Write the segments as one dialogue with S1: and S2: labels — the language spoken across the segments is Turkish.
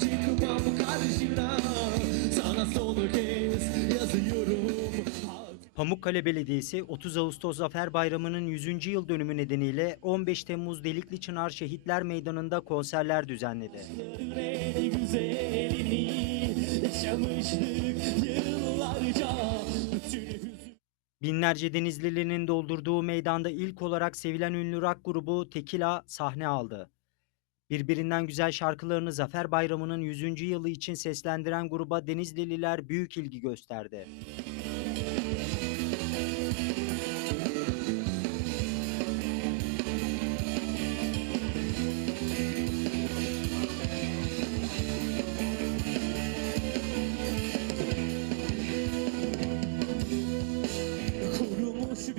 S1: çıkmam karşına Sana son kez yazıyorum
S2: Pamukkale Belediyesi 30 Ağustos Zafer Bayramı'nın 100. yıl dönümü nedeniyle 15 Temmuz Delikli Çınar Şehitler Meydanı'nda konserler düzenledi. Binlerce Denizlili'nin doldurduğu meydanda ilk olarak sevilen ünlü rock grubu Tekila sahne aldı. Birbirinden güzel şarkılarını Zafer Bayramı'nın 100. yılı için seslendiren gruba Denizlililer büyük ilgi gösterdi.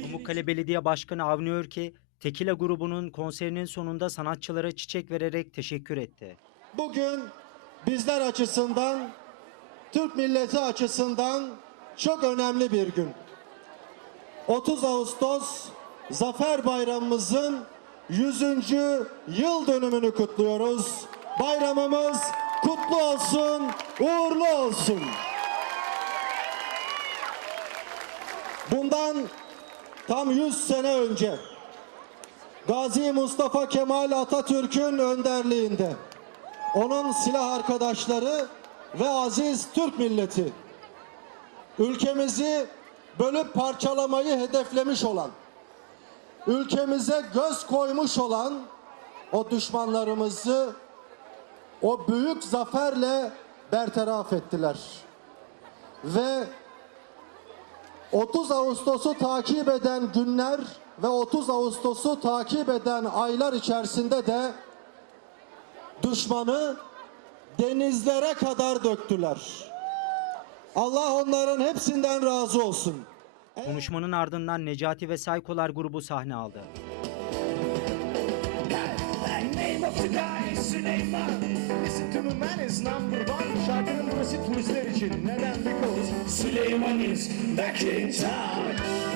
S2: Pamukkale Belediye Başkanı Avni Örke, Tekila grubunun konserinin sonunda sanatçılara çiçek vererek teşekkür etti.
S3: Bugün bizler açısından, Türk milleti açısından çok önemli bir gün. 30 Ağustos Zafer Bayramımızın 100. yıl dönümünü kutluyoruz. Bayramımız kutlu olsun, uğurlu olsun. Bundan tam 100 sene önce Gazi Mustafa Kemal Atatürk'ün önderliğinde onun silah arkadaşları ve aziz Türk milleti ülkemizi bölüp parçalamayı hedeflemiş olan ülkemize göz koymuş olan o düşmanlarımızı o büyük zaferle bertaraf ettiler. Ve 30 Ağustos'u takip eden günler ve 30 Ağustos'u takip eden aylar içerisinde de düşmanı denizlere kadar döktüler. Allah onların hepsinden razı olsun.
S2: Konuşmanın ardından Necati ve Saykolar grubu sahne aldı.
S4: Name of the guy is Süleyman Listen to me man is number day when it's back in town.